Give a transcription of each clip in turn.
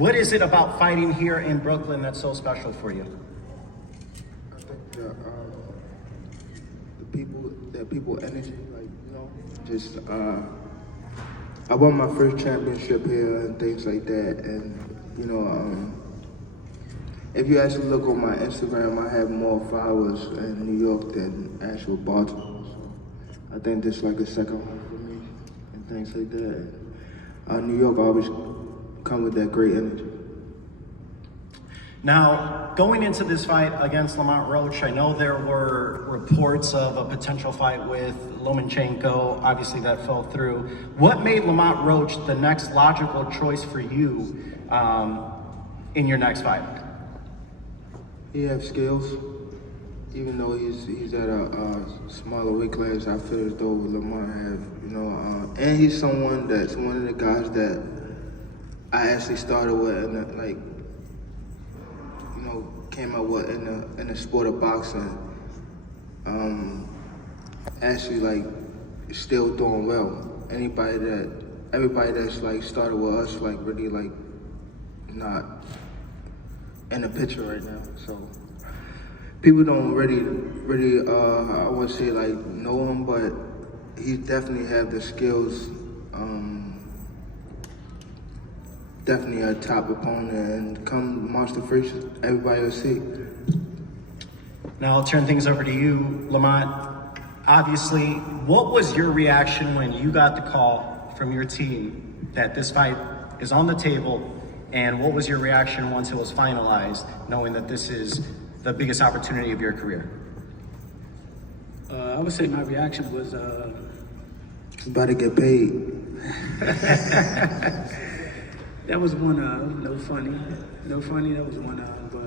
What is it about fighting here in Brooklyn that's so special for you? I think the people energy, like, you know, just, I won my first championship here and things like that. And, you know, if you actually look on my Instagram, I have more followers in New York than actual Baltimore. So I think this is like a second home for me and things like that. New York always come with that great energy. Now, going into this fight against Lamont Roach, I know there were reports of a potential fight with Lomachenko. Obviously, that fell through. What made Lamont Roach the next logical choice for you in your next fight? He has skills. Even though he's at a smaller weight class, I feel as though Lamont have, you know, and he's someone that's one of the guys that I actually started with, and like, you know, came up with in the sport of boxing. Actually, like, still doing well. Everybody that's like started with us, like, really like not in the picture right now. So people don't really, I wouldn't say like know him, but he definitely have the skills. Definitely a top opponent, and come March the 1st, everybody will see. Now I'll turn things over to you, Lamont. Obviously, what was your reaction when you got the call from your team that this fight is on the table, and what was your reaction once it was finalized, knowing that this is the biggest opportunity of your career? I would say my reaction was About to get paid. that was one no funny, that was one but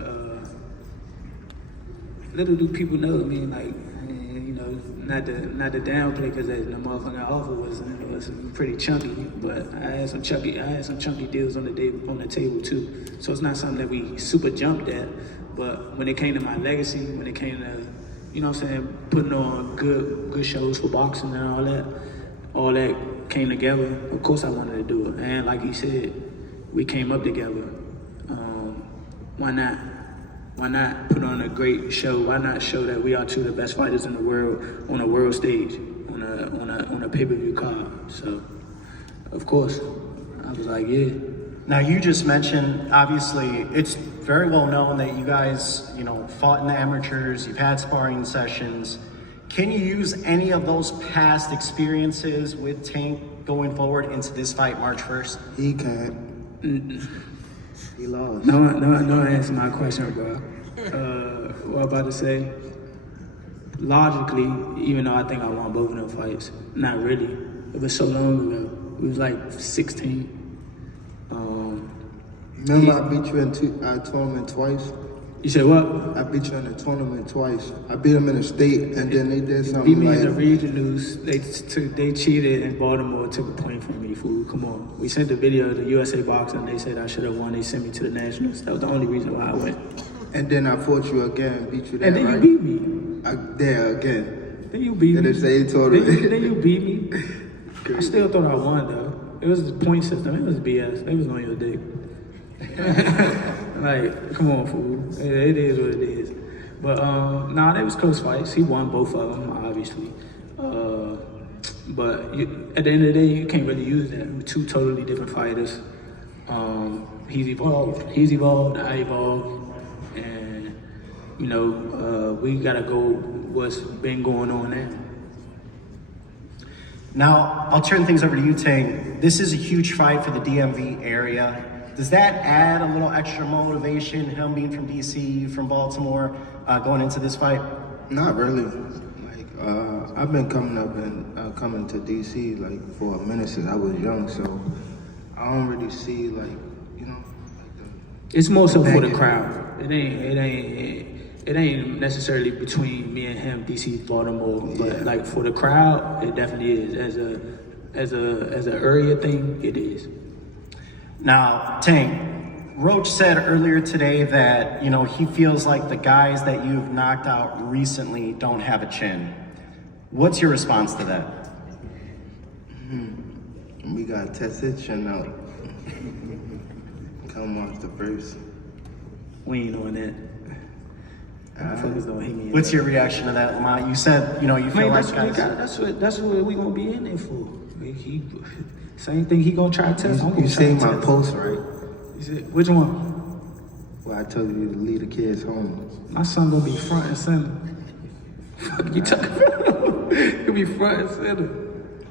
little do people know. I mean, like, you know, not to downplay, because the motherfucking offer was pretty chunky, but I had some chunky deals on the table too. So it's not something that we super jumped at. But when it came to my legacy, when it came to, you know what I'm saying, putting on good shows for boxing and all that came together, of course I wanted to do it. And like you said, we came up together. Why not? Why not put on a great show? Why not show that we are two of the best fighters in the world on a world stage, on a pay-per-view card? So, of course, I was like, yeah. Now, you just mentioned, obviously, it's very well known that you guys, you know, fought in the amateurs, you've had sparring sessions. Can you use any of those past experiences with Tank going forward into this fight March 1st? He can't. He lost. No, answer my question, bro. What I'm about to say, logically, even though I think I won both of them fights, not really. It was so long ago. It was like 16. Remember, I beat you in a tournament twice? You said what? I beat you in a tournament twice. I beat him in the state, and then they did something Beat me like... in the regionals. They cheated in Baltimore, took a point from me, fool. Come on. We sent the video to USA Boxing. They said I should have won. They sent me to the Nationals. That was the only reason why I went. And then I fought you again, beat you there, And then right? you beat me. There again. Then you beat In me. the same tournament. Then you beat me. I still thought I won, though. It was the point system. It was BS. They was on your dick. Like, come on, fool. It is what it is. But nah, they was close fights. He won both of them, obviously. But at the end of the day, you can't really use that. We're two totally different fighters. He's evolved. I evolved. And, you know, we gotta go what's been going on now. Now, I'll turn things over to you, Tank. This is a huge fight for the DMV area. Does that add a little extra motivation, him being from DC, you from Baltimore, going into this fight? Not really. Like, I've been coming up and coming to DC like for a minute since I was young, so I don't really see like, you know, like it's more so for the crowd. It ain't necessarily between me and him, DC, Baltimore, but like for the crowd, it definitely is. As a area thing, it is. Now, Tank, Roach said earlier today that, you know, he feels like the guys that you've knocked out recently don't have a chin. What's your response to that? We gotta test his chin out. come off the first. We ain't doing that. Motherfuckers don't hit me. What's your reaction to that, Lamont? You said, you feel Man, like that's what we gonna be in there for. Same thing he gonna try to test. You seen my post, right? You said, which one? Well, I told you to leave the kids home. My son gonna be front and center. Fuck you talking about? He'll be front and center.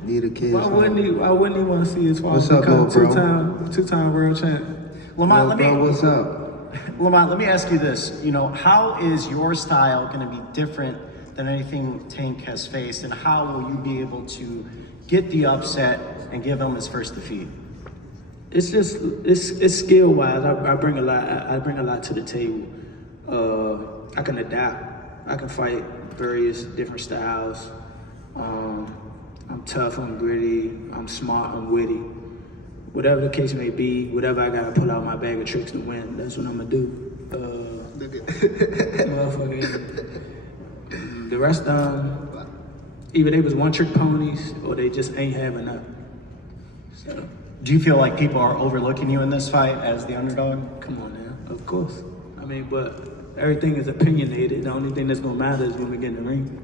Leave the kids Why home. wouldn't he want to see his father What's up, become bro? two-time world champ? Lamont, Yo, bro, what's up? Lamont, let me ask you this. How is your style going to be different than anything Tank has faced, and how will you be able to get the upset and give him his first defeat? It's just it's skill wise. I bring a lot to the table. I can adapt. I can fight various different styles. I'm tough. I'm gritty. I'm smart. I'm witty. Whatever the case may be, whatever I gotta pull out my bag of tricks to win, that's what I'm gonna do. Motherfucker. The rest of them, either they was one-trick ponies or they just ain't have enough. So, Do you feel like people are overlooking you in this fight as the underdog? come on now, of course. I mean, but everything is opinionated. The only thing that's gonna matter is when we get in the ring.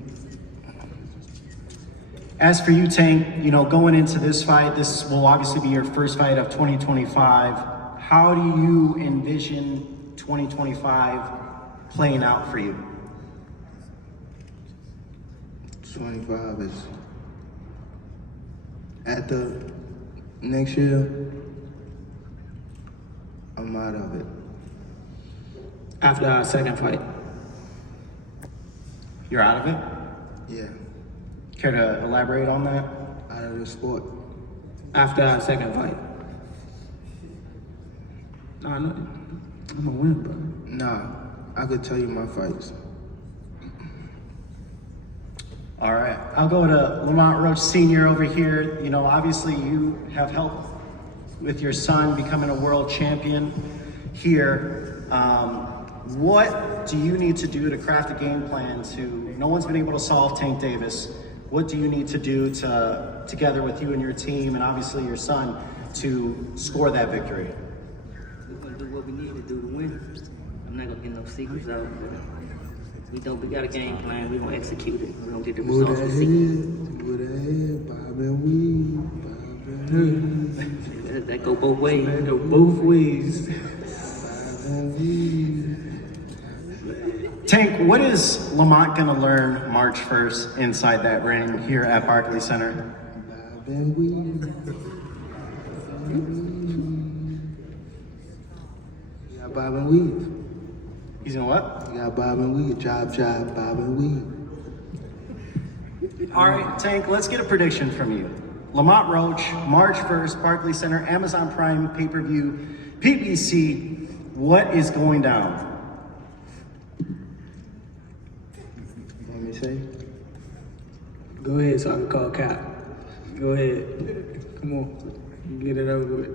As for you, Tank, going into this fight, this will obviously be your first fight of 2025. How do you envision 2025 playing out for you? 25 is at the next year. I'm out of it. After our second fight, You're out of it? Yeah, Care to elaborate on that? out of the sport. after our second fight. Nah, I'm gonna win, bro. Nah, I could tell you my fights. All right, I'll go to Lamont Roach Sr. over here. Obviously you have helped with your son becoming a world champion here. What do you need to do to craft a game plan no one's been able to solve Tank Davis. What do you need to do together with you and your team and obviously your son to score that victory? We're gonna do what we need to do to win. I'm not gonna get no secrets out. We got a game plan. We're gonna execute it. We're gonna get the With results a we seek. head, bob and weave, bob and That go both ways. Man, go both ways. weave. Tank, what is Lamont gonna learn March 1st inside that ring here at Barclays Center? Bob and weave. You got bob and weave. He's in what? You got bob and weave. Job, bob and weave. All right, Tank, let's get a prediction from you. Lamont Roach, March 1st, Barclays Center, Amazon Prime pay-per-view, PBC. What is going down? Want me to say? Go ahead so I can call Cap. Go ahead. Come on. Get it over with.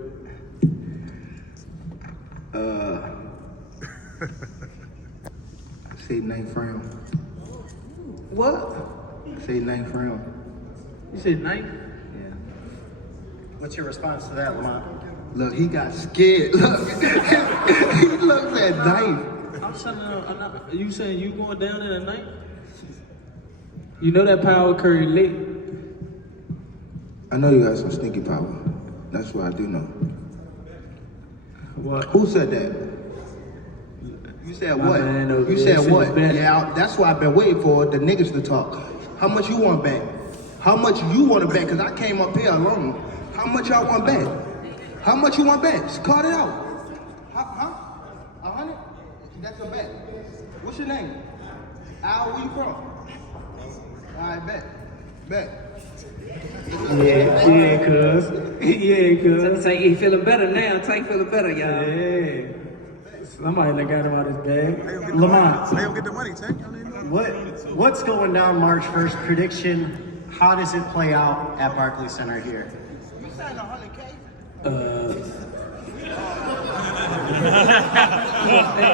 Say ninth round. What? Say ninth round. You said knife? Yeah. What's your response to that, Lamont? Look, he got scared. Look, he looked at knife. I'm saying, you saying you going down in a knife? You know that power curry late. I know you got some sneaky power. That's what I do know. What? Who said that? You said My what? man over You there said said what? it's bad. Yeah, that's why I've been waiting for the niggas to talk. How much you want back? How much you want to bet? Because I came up here alone. How much y'all want back? How much you want back? Just call it out. Huh? 100? That's a bet. What's your name? Al, where you from? All right, bet. Yeah, cuz. Yeah, cuz. Tank, he feeling better now. Tank feeling better, y'all. Yeah. Somebody that got him out his bag. Lamont, How you gonna get the money, Tank? I don't even know. what's going down March 1st? Prediction, how does it play out at Barclays Center here? You signed 100K?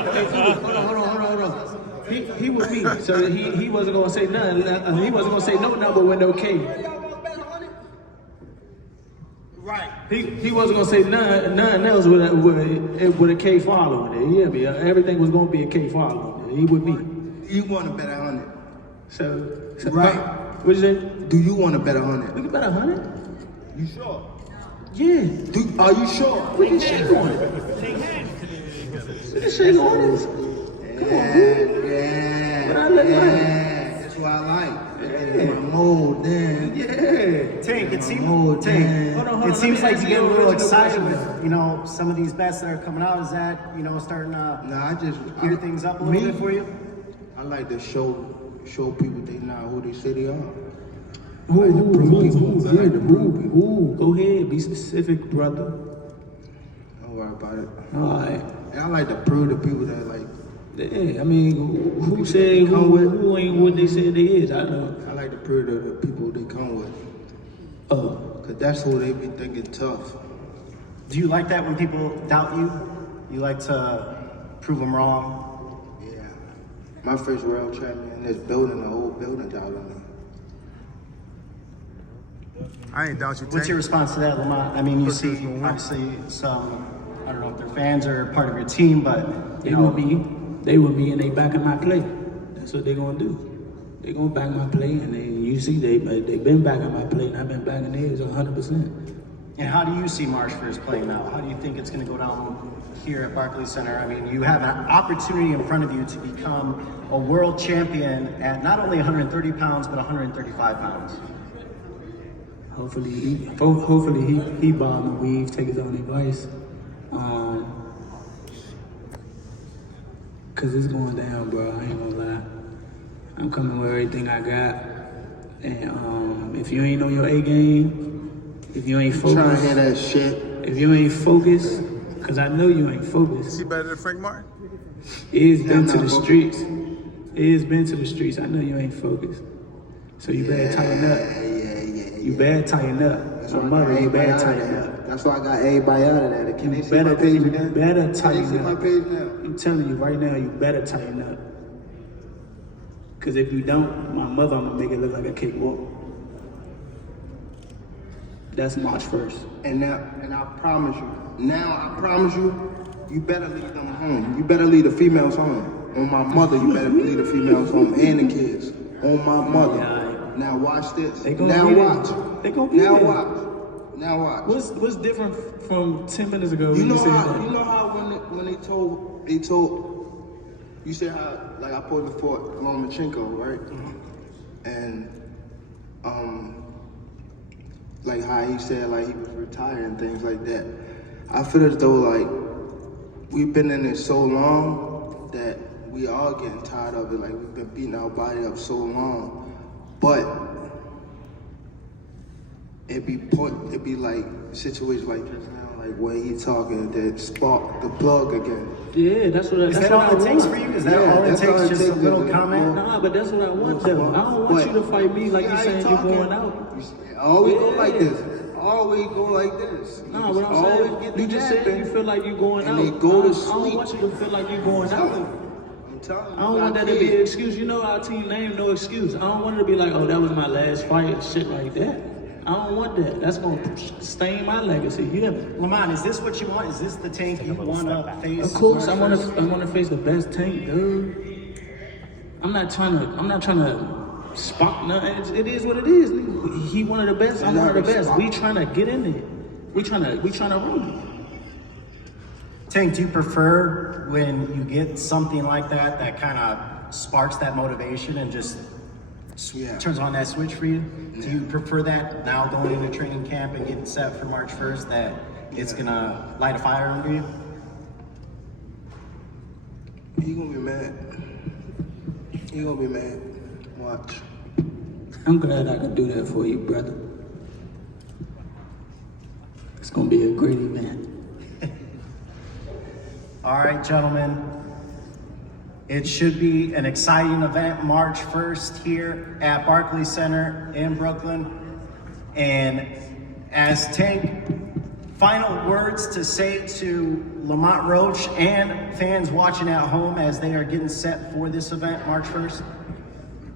Hold on. He was me, so he wasn't gonna say nothing. He wasn't gonna say no number with no K. Right. He wasn't gonna say nothing else with a K following it. Yeah, but everything was gonna be a K following it. He with me. You want to bet 100? So Right. What you say? Do you want to bet 100? We can bet 100. You sure? Yeah. Are you sure? We can shake on it. We can shake on it. Yeah. What I look like? That's what I like. My mode, then. Yeah. Tank, it seems Hold on, it seems let me like ask you you get a a little original excited question. with some of these bets that are coming out. Is that starting to Nah, I just gear things up a little bit for you? I like to show people they not who they say they are. Who? I like to prove people. Go ahead, be specific, brother. Don't worry about it. All right. And I like to prove to people that like Yeah, I mean, who said who ain't what they said they is? I know. I like to prove to the people they come with. Oh, Cause that's who they be thinking tough. Do you like that when people doubt you? You like to prove them wrong? Yeah. My first world champion in this building, the whole building doubted me. I ain't doubt you, What's Tank. your response to that, Lamont? I mean, you see obviously some, I don't know if they're fans or part of your team, but they with me, and they backing my play. That's what they gonna do. They gonna back my play, and then you see they been backing my play, and I've been backing theirs 100%. And how do you see March first playing out? How do you think it's going to go down here at Barclays Center? I mean, you have an opportunity in front of you to become a world champion at not only 130 pounds, but 135 pounds. Hopefully he bob and weave, take his own advice. Cause it's going down, bro. I ain't gonna lie. I'm coming with everything I got. And if you ain't on your A game, if you ain't Trying to focused, hear that shit. if you ain't focused, cause I know you ain't Is focused. he better than Frank Martin? It's been not to the focused. streets. It's been to the streets. I know you ain't focused. So you better tighten up. You better tighten up. That's My why I got mother, you everybody better out of tighten that. up. That's why I got everybody out of that. Can they see my better- page you now? better Can they tighten see up. my page now? I'm telling you right now, you better tighten up. Cause if you don't, my mother, I'm gonna make it look like a cakewalk. That's March 1st. And I promise you, you better leave them home. You better leave the females home. On my mother, you better leave the females home and the kids. On my mother. Yeah. Now watch this. They gonna Now be there. watch. They gonna be Now there. watch. Now watch. What's different from 10 minutes ago You when know you said how that? you know how when they told you said how like I posted for Lomachenko, right? And like how he said like he was retired and things like that. I feel as though like we've been in it so long that we all getting tired of it. Like we've been beating our body up so long, but it be like situations like this now, like where he talking that spark the plug again. Yeah, that's what I Is that's that what all I it takes want. for you? Is that Yeah, all it that's all takes? it Just a takes, little is- comment? Nah, but that's what I want though. I don't want you to fight me like you how saying talking? you're going out. Always go Yeah. like this. Always go like this. Nah, what I'm Always saying, get you the just said yapping. you feel like you going and out. they go to I sleep. don't want you to feel like you going out. I'm telling you. I don't want that to be an excuse. You know our team name, no excuse. I don't want it to be like, oh, that was my last fight and shit like that. I don't want that. That's gonna stain my legacy. You hear me? Lamont, is this what you want? Is this the Tank you want to face? Of course, I March want 1st? to face the best Tank, dude. I'm not trying to spark nothing. It is what it is. He one of the best. I'm one of the best. We trying to get in there. We trying to run. Tank, do you prefer when you get something like that kind of sparks that motivation and just Yeah. turns on that switch for you? Do you prefer that now going into training camp and getting set for March 1st that it's going to light a fire under you? He gonna be mad. He gonna be mad. Watch. I'm glad I could do that for you, brother. It's gonna be a great event. All right, gentlemen. It should be an exciting event March 1st here at Barclays Center in Brooklyn. And as Tank, final words to say to Lamont Roach and fans watching at home as they are getting set for this event March 1st?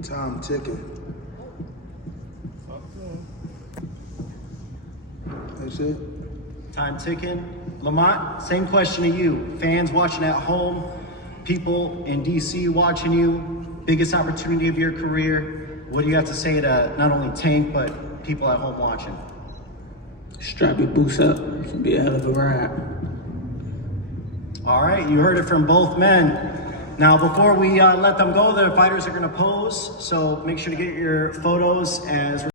Time ticking. That's it. Time ticking. Lamont, same question to you. Fans watching at home, people in DC watching you, biggest opportunity of your career. What do you have to say to not only Tank, but people at home watching? Strap your boots up. It's gonna be a hell of a ride. All right, you heard it from both men. Now, before we let them go, the fighters are going to pose, so make sure to get your photos as